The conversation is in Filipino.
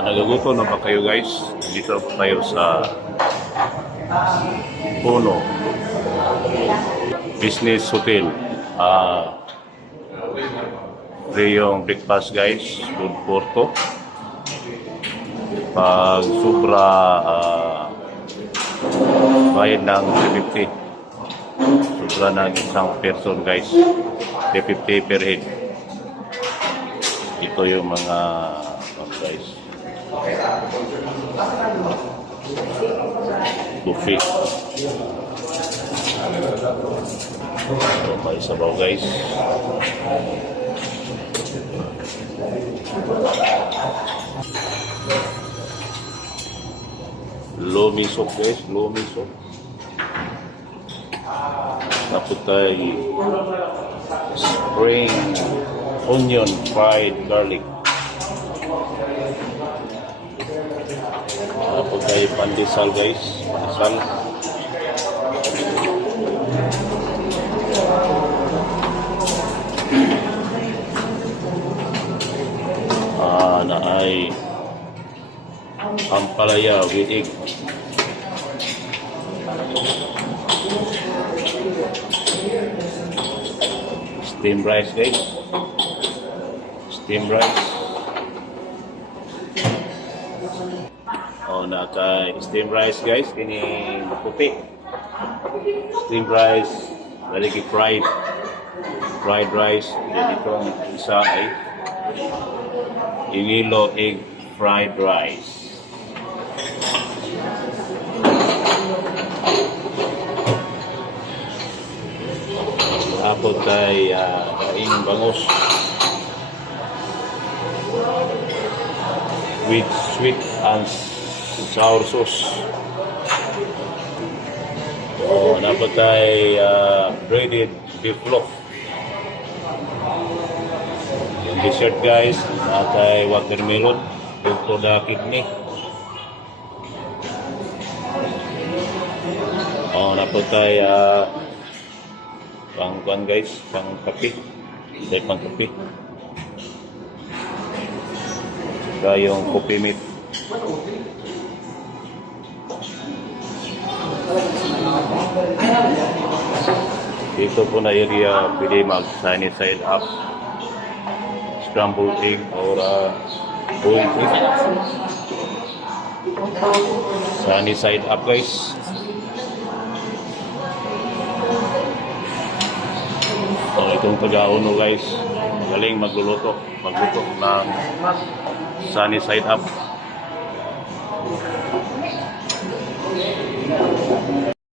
Nagagutom na ba kayo guys? Dito po tayo sa Puno Business Hotel. Free yung breakfast guys, food porto. Pag sobra bayad ng 350. Sobra ng isang person guys, 350 per head. Ito yung mga guys, buffet. So, may sabaw guys. Lomi soup guys, lomi soup. Tapos tayo spring onion fried garlic. Tapos tayo pandesal guys, pandesal. Na ay ampalaya with egg. Steamed rice guys, steamed rice. Naka steamed rice guys, kini puti. Steamed rice, lalaki fried rice. Jadi itong isa ay inilo egg fried rice. Tapos ay kaing bangus with sweet and sour sauce. Tapos ay breaded beef loaf. Yung dessert guys, natay watermelon dito da kidney. Tapos ay pang guys, pang kape. Dahil pang kape. Saka yung coffee meat. Dito po na area pwede mag sunny side up, scrambled egg or boiled egg. Sunny side up guys. Itong taga-uno guys, galing magluto ng sunny side up.